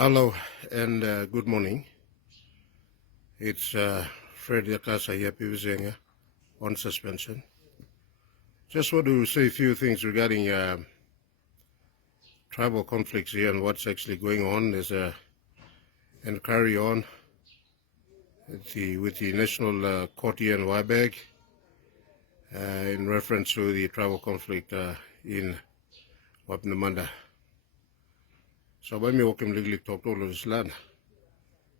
Hello and good morning. It's Fred Yakasa here, Enga, on suspension. Just want to say a few things regarding tribal conflicts here and what's actually going on. There's a inquiry on with the National Court here in Waibag in reference to the tribal conflict in Wapnamanda. So when we walk in legally talk all of this land,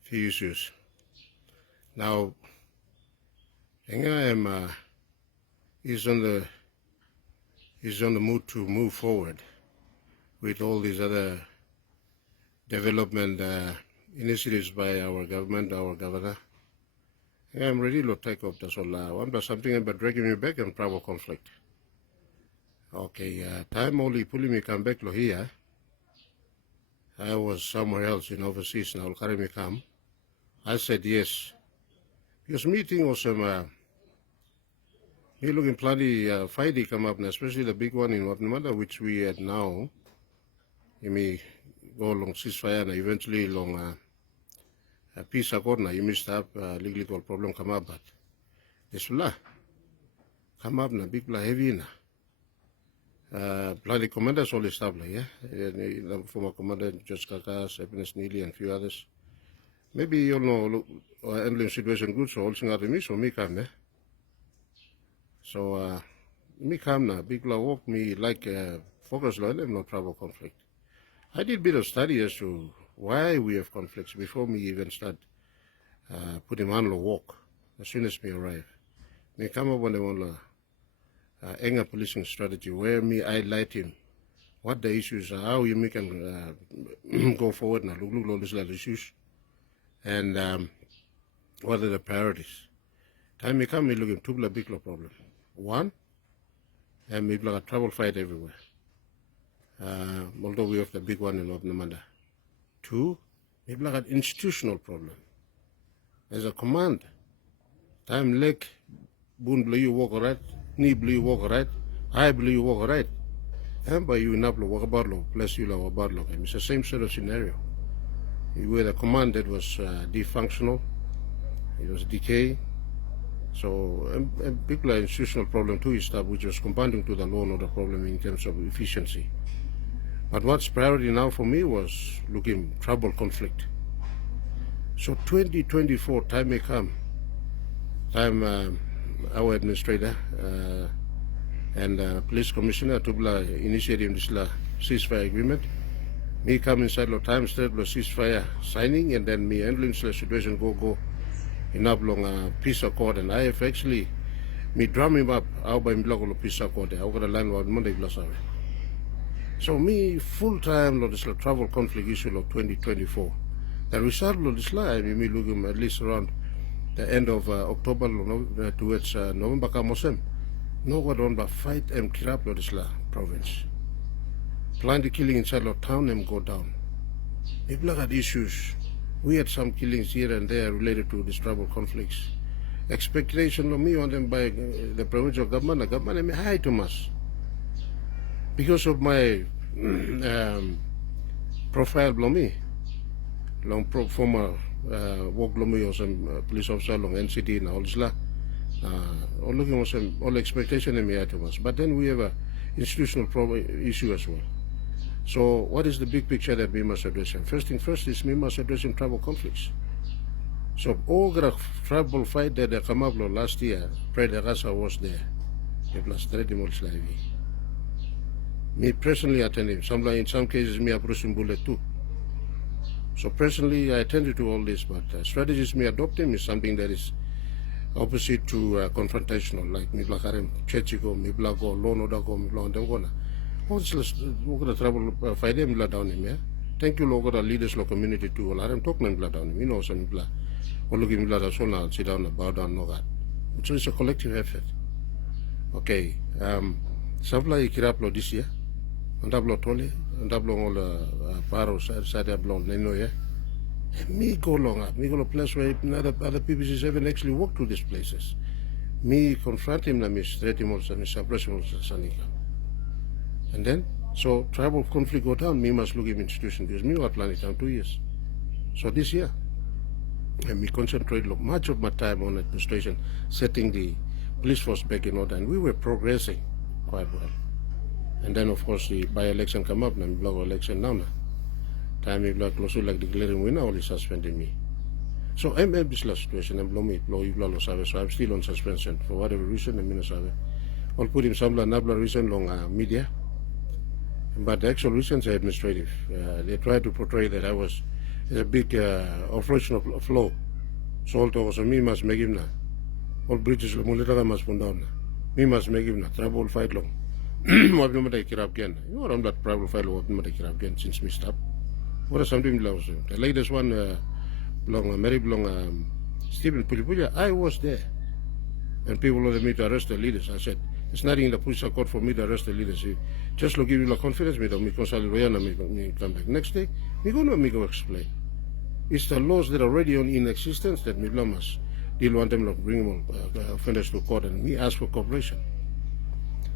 few issues. Now, Enga is on the mood to move forward with all these other development initiatives by our government, our governor. I'm ready to take up this all. One plus something about dragging me back in tribal conflict. Okay, time only pulling me come back here. I was somewhere else in overseas now. Carry me come. I said yes. Because meeting was some me looking plenty fighting come up, especially the big one in Wapnamanda, which we had now. You may go along ceasefire and eventually along a peace accord. Now you may stop legal problem come up, but this will come up na big la heavy na. Bloody commanders all established, yeah. The former commander Judge Kakas, Happiness Neely, and a few others. Maybe you know handling situation good, so also out of me, so me come, yeah. So me come now, big la walk me like focus on them, no tribal conflict. I did a bit of study as to why we have conflicts before me even start putting on the walk. As soon as me arrive, me come up when they want Enga policing strategy, where me I light him, what the issues are, how you can go forward now, look all these little issues, and what are the priorities. Time me come, me looking two big problem. One, and me like a trouble fight everywhere. Although we have the big one in Wapnamanda. Two, me like an institutional problem. There's a command. Time leg, boon blue you walk right. Knee blue you walk right, eye blue you walk right, and by you not walk about law, plus you law about law. It's the same sort of scenario. Where the command that was defunctional, it was decay. So a big institutional problem too is that which was compounding to the law and order problem in terms of efficiency. But what's priority now for me was looking tribal conflict. So 2024 time may come, time. Our administrator and police commissioner to initiate this ceasefire agreement. Me come inside the time state the ceasefire signing, and then me handling the situation go in up long peace accord. And I have actually me drum him up out by the peace accord. I got a landlord Monday plus. So me full time this travel conflict issue of 2024. The result of this me looking at least around the end of October towards November kamosem. No one on but fight and kirap Lodisla province. Plan the killing inside of town and go down. If look at issues, we had some killings here and there related to these tribal conflicts. Expectation of me on them by the provincial government, the government may high to us. Because of my profile below me, long former work or some police officer along NCT and all this all looking for some all expectation in me to us. But then we have a institutional issue as well. So what is the big picture that we must address? First thing first is we must address tribal conflicts. So all the tribal fight that they come up last year, Yakasa was there. It was me personally attending. In some cases me approaching bullet too. So personally, I attended to all this, but strategies me adopting is something that is opposite to confrontational, like me blakarem chechiko, me blago, loan order go, me blondangona. What's the trouble fight them down him, yeah? Thank you, local leaders, local community too. Well, I'm talking blood down him, you know, some blood. Or looking blood as well, sit down and bow down, no God. So it's a collective effort. Okay, Savla Ikiraplo this year, and Dablo Tole, and Dablo all the Paros side of blonde, no, yeah. Me go long up, me go to a place where other people haven't actually walked to these places. Me confront him, me straight him also, me suppress him also, Sanika. And then, so tribal conflict go down, me must look at institution, because me what planning down 2 years. So this year, and we concentrated much of my time on administration, setting the police force back in order, and we were progressing quite well. And then, of course, the by-election come up, and block election now. Time we block close to like declaring winner, only suspending me. So I'm in this last situation, I'm so I'm still on suspension for whatever reason, I'll put him some reason long media. But the actual reasons are administrative. They try to portray that I was a big operational flow. So also me must make him na. All British military must put down. Me must make him na. Trouble fight long. What no matter kirap again. You know I'm not trouble fight long. What no matter kirap again since me stop. What are something else? The latest one, Stephen Pulipulia. I was there, and people wanted me to arrest the leaders. I said. It's nothing in the police court for me to arrest the leaders. Just to give you the confidence, me consult me come back. Next day, me go explain. It's the laws that are already in existence that me must deal want them to bring offenders to court, and me ask for cooperation.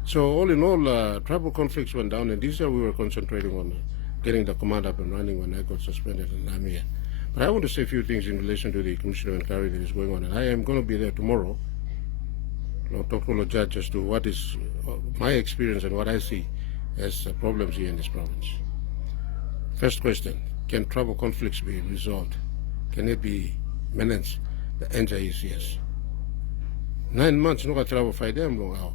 So all in all, tribal conflicts went down, and this year we were concentrating on getting the command up and running when I got suspended, and I'm here. But I want to say a few things in relation to the commissioner inquiry that is going on, and I am going to be there tomorrow. I'll talk to the judge as to what is my experience and what I see as problems here in this province. First question, can tribal conflicts be resolved? Can it be managed? The answer is yes. 9 months, no tribal fight them long out.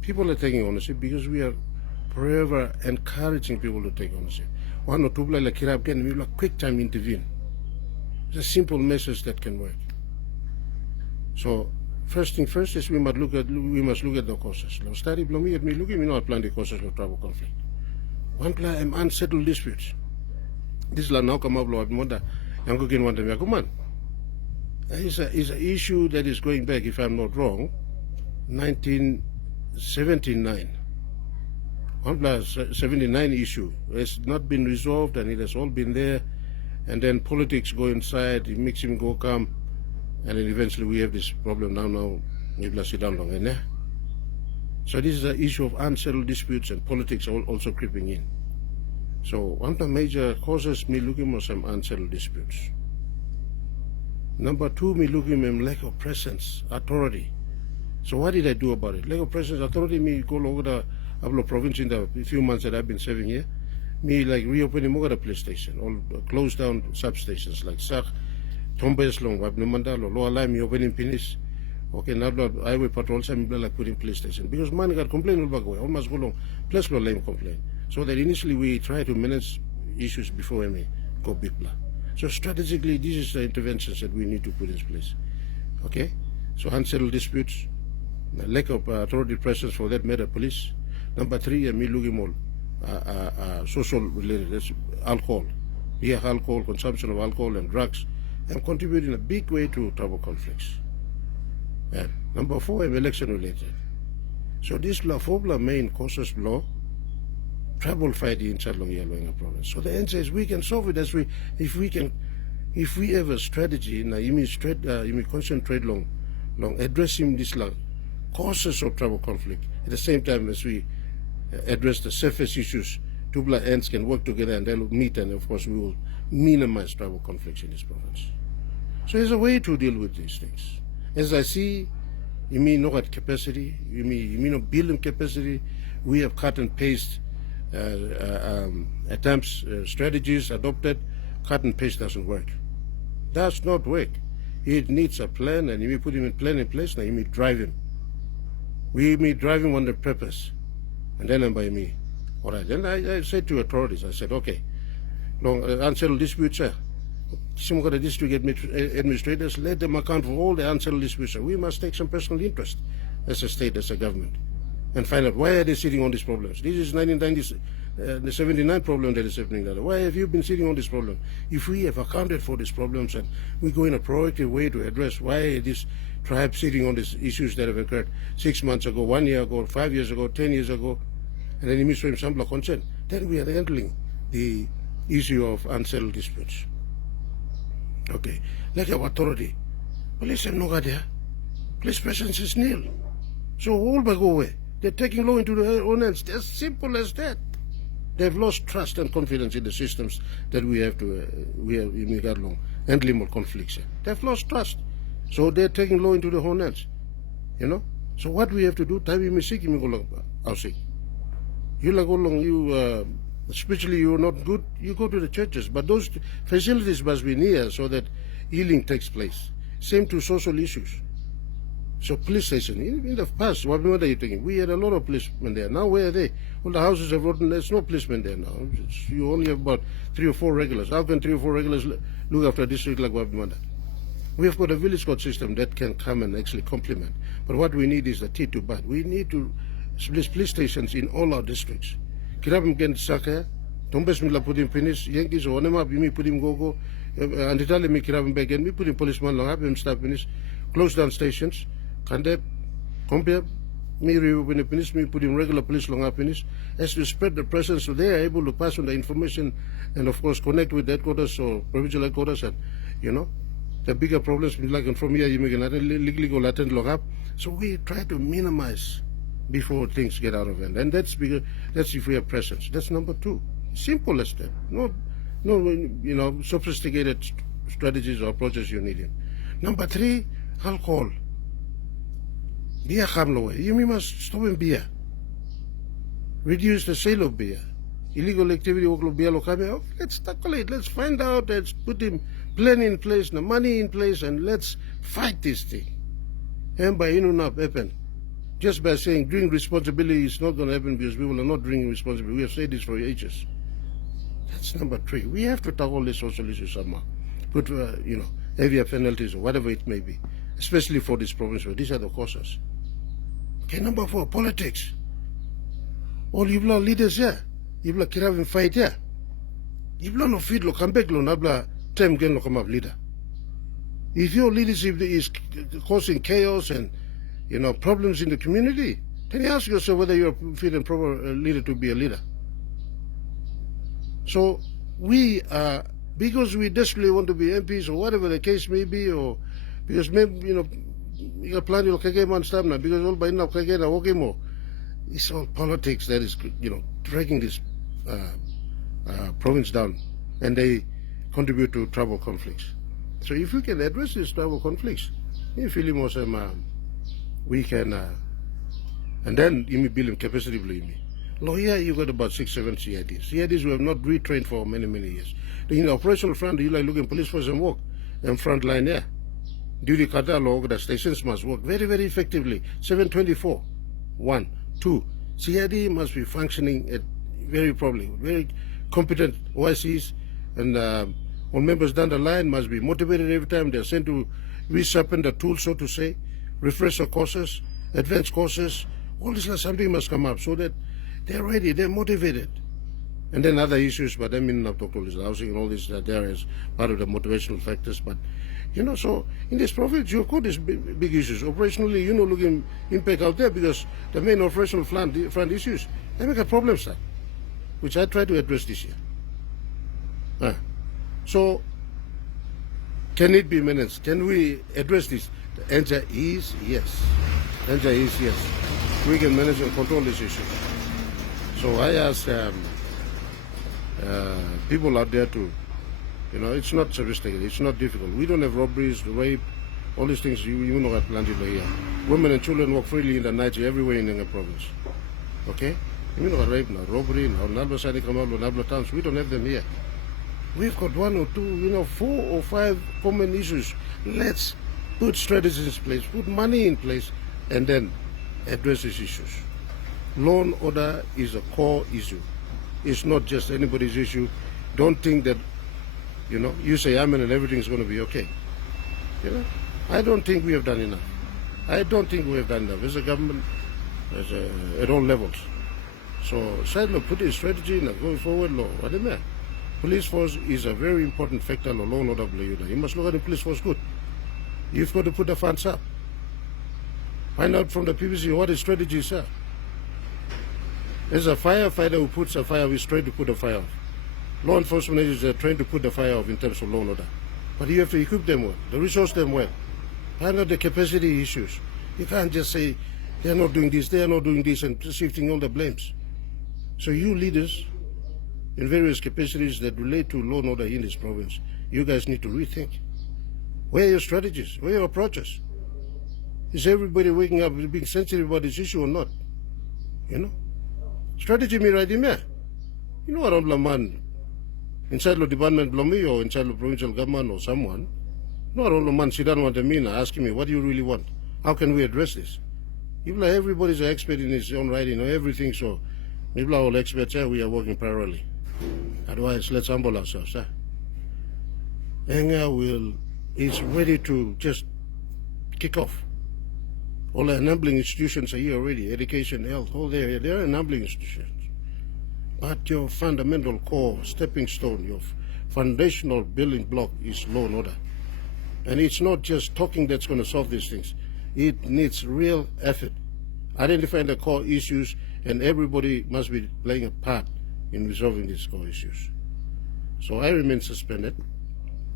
People are taking ownership because we are forever encouraging people to take ownership. One or two like Kirab can we will quick time intervene. It's a simple message that can work. So first thing first is we must look at the causes. Study me at me looking, we know plan the causes of tribal conflict. One plan unsettled disputes. This is now come up with more than younger again want to come on. It's an issue that is going back, if I'm not wrong, 1979. 1+79 issue has not been resolved, and it has all been there, and then politics go inside, it makes him go come. And then eventually we have this problem now we will sit down long in there. So this is an issue of unsettled disputes, and politics are also creeping in. So one of the major causes me looking for some unsettled disputes. Number two, me looking at lack of presence, authority. So what did I do about it? Lack of presence, authority, me go over the Ablo province in the few months that I've been serving here. Me like reopening more the police station, or close down substations like Sak, Tombes long, Wabnumanda, Lower Lime, you opening Pinis. Okay, now highway patrols, I'm like putting police station. Because man got complaint all back away, almost go long, plus no lame complaint. So that initially we try to manage issues before we go big blah. So strategically, this is the interventions that we need to put in place. Okay? So unsettled disputes, lack of authority presence for that matter, police. Number three, me looking all social related, that's alcohol. Here, alcohol, consumption of alcohol and drugs, and contributing a big way to tribal conflicts. And number four, election related. So this four main causes law tribal fight inside Enga province. So the answer is we can solve it if we have a strategy. Now you mean concentrate long addressing this causes of tribal conflict at the same time as we address the surface issues. Two ends can work together and they'll meet, and of course we will minimize tribal conflicts in this province. So there's a way to deal with these things. As I see, you mean not at capacity, you mean not building capacity. We have cut and paste attempts, strategies adopted. Cut and paste doesn't work. Does not work. It needs a plan, and you put him in plan in place. Now you may drive him. We may drive him on the purpose, and then by me. All right. Then I said to authorities, I said, okay, unsettled disputes. Some of the district administrators, let them account for all the unsettled disputes. We must take some personal interest as a state, as a government, and find out why are they sitting on these problems. This is 1979 problem that is happening now. Why have you been sitting on this problem? If we have accounted for these problems and we go in a proactive way to address why this tribe sitting on these issues that have occurred 6 months ago, 1 year ago, 5 years ago, 10 years ago, and then you some consent, then we are handling the issue of unsettled disputes. Okay, lack of authority. Police have no idea. Police presence is nil. So all by go away. They're taking law into their own hands. As simple as that. They've lost trust and confidence in the systems that we have in handling of conflicts. They've lost trust. So they're taking law into their own hands. So what we have to do, spiritually you're not good, you go to the churches. But those facilities must be near so that healing takes place. Same to social issues. So police station, in the past, what are you thinking? We had a lot of policemen there. Now where are they? All the houses have rotten, there's no policemen there now. You only have about 3 or 4 regulars. How can 3 or 4 regulars look after a district like Wabimanda? We have got a village court system that can come and actually complement. But what we need is the T to bat. We need to police stations in all our districts. Kirabim gen saka, Tombes mila put in finish, Yankees or Onema, Bimi put in gogo, and Italy me Kirabim again, we put in policeman long, have him stop finish, close down stations, can they compare me when finish me put in regular police long finish, as to spread the presence so they are able to pass on the information and of course connect with headquarters or provincial headquarters and the bigger problems like from here you make another legal attend log up. So we try to minimize before things get out of hand. And that's if we have presence. That's number 2. Simple as that. No sophisticated strategies or approaches you need. Number 3, alcohol. Beer kamlowe. You must stop in beer. Reduce the sale of beer. Illegal activity beer. Let's tackle it. Let's find out. Let's put him plan in place, the money in place, and let's fight this thing. And by happen. Just by saying drink responsibly is not going to happen because people are not drinking responsibly. We have said this for ages. That's number 3. We have to tackle this social issue somehow. Put, heavier penalties or whatever it may be, especially for this province where these are the causes. Okay, number 4, politics. All you leaders here. You have fight here. You no feed lo come back lo nabla time gen lo come up leader. If your leadership is causing chaos and problems in the community, then you ask yourself whether you're a fit and proper leader to be a leader. So we because we desperately want to be MPs or whatever the case may be, or because maybe you plan your kage stop now because all by now kage na okay more. It's all politics that is dragging this province down, and they contribute to tribal conflicts. So if we can address these tribal conflicts, we can, and then you build capacity. Believe me, here you got about 6-7 CIDs. CIDs we have not retrained for many years. In the operational front, you looking police force and work, and front line there. Duty catalog, the stations must work very effectively. 724, 1, 2. CID must be functioning at very properly, very competent OICs, and all members down the line must be motivated every time they're sent to resharpen the tools, so to say, refresher courses, advanced courses. All this something must come up so that they're ready, they're motivated. And then other issues, but I mean, I've talked all this housing and all this there as part of the motivational factors. But so in this province, you've got these big issues. Operationally, looking impact out there because the main operational front issues, they make a problem, sir, which I try to address this year. So, can it be managed? Can we address this? The answer is yes. The answer is yes. We can manage and control these issues. So I ask people out there to, it's not sophisticated, it's not difficult. We don't have robberies, rape, all these things you know at plenty here. Women and children walk freely in the night everywhere in Enga province. Okay? You know rape, no robbery, no Nabla Sadi Kamal, no Nabla towns. We don't have them here. We've got 1 or 2, 4 or 5 common issues. Let's put strategies in place, put money in place, and then address these issues. Law and order is a core issue. It's not just anybody's issue. Don't think that, you say amen and everything's going to be okay. I don't think we have done enough. I don't think we have done enough as a government, at all levels. So, put a strategy and going forward, law. What do you mean? Police force is a very important factor in law and order. You must look at the police force good. You've got to put the funds up. Find out from the PPC what his strategies are. There's a firefighter who puts a fire, he's trying to put a fire off. Law enforcement agents are trying to put the fire off in terms of law and order. But you have to equip them well, resource them well. Find out the capacity issues. You can't just say, they're not doing this, and shifting all the blames. So you leaders, in various capacities that relate to law and order in this province, you guys need to rethink. Where are your strategies? Where are your approaches? Is everybody waking up being sensitive about this issue or not? You know? Strategy me right in there. You know what I'm man inside the department below me or inside the provincial government or someone. Not all the man sit down with me asking me, what do you really want? How can we address this? If like everybody's an expert in his own right, everything, so if like all experts are, we are working parallelly. Otherwise, let's humble ourselves. Enga is ready to just kick off. All the enabling institutions are here already, education, health, all there. They're enabling institutions. But your fundamental core, stepping stone, your foundational building block is law and order. And it's not just talking that's going to solve these things. It needs real effort. Identifying the core issues, and everybody must be playing a part in resolving these core issues. So I remain suspended.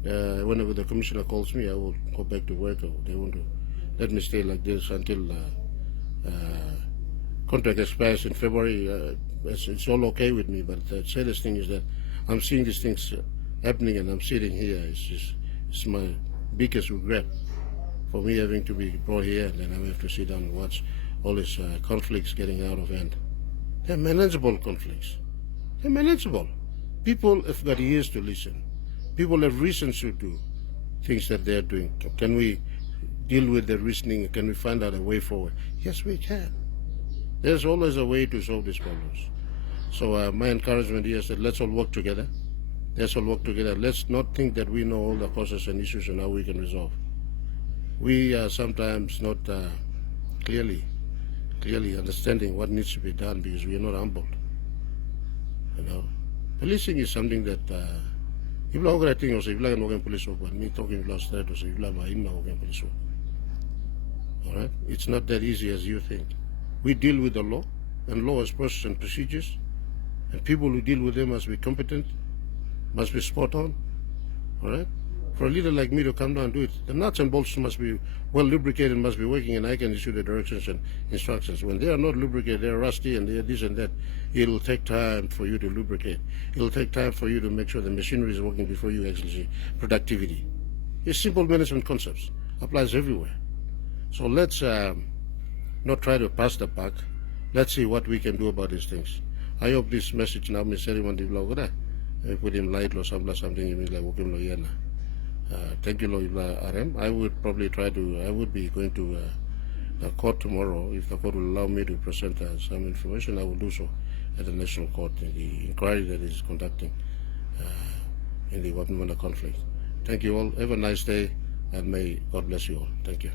Whenever the commissioner calls me, I will go back to work, or they want to let me stay like this until contract expires in February. It's all okay with me, but the saddest thing is that I'm seeing these things happening, and I'm sitting here. It's my biggest regret for me having to be brought here, and then I have to sit down and watch all these conflicts getting out of hand. They're manageable conflicts. They're manageable. People have got ears to listen. People have reasons to do things that they're doing. Can we deal with the reasoning? Can we find out a way forward? Yes, we can. There's always a way to solve these problems. So my encouragement here is that let's all work together. Let's all work together. Let's not think that we know all the causes and issues and how we can resolve. We are sometimes not clearly understanding what needs to be done because we are not humbled. Policing is something that if you're operating also, if you're not police work, but me talking about straight also, if you're not police work. All right, it's not that easy as you think. We deal with the law, and law has process and procedures, and people who deal with them must be competent, must be spot on. All right. For a leader like me to come down and do it, the nuts and bolts must be well lubricated, must be working, and I can issue the directions and instructions. When they are not lubricated, they're rusty and they're this and that, it'll take time for you to lubricate. It'll take time for you to make sure the machinery is working before you actually see productivity. It's simple management concepts, applies everywhere. So let's not try to pass the buck. Let's see what we can do about these things. I hope this message now may say everyone develop. I put him light or something, you mean like working loyana. Thank you, Lord RM. I would probably I would be going to the court tomorrow. If the court will allow me to present some information, I will do so at the National Court in the inquiry that is conducting in the Wapenmanda conflict. Thank you all. Have a nice day, and may God bless you all. Thank you.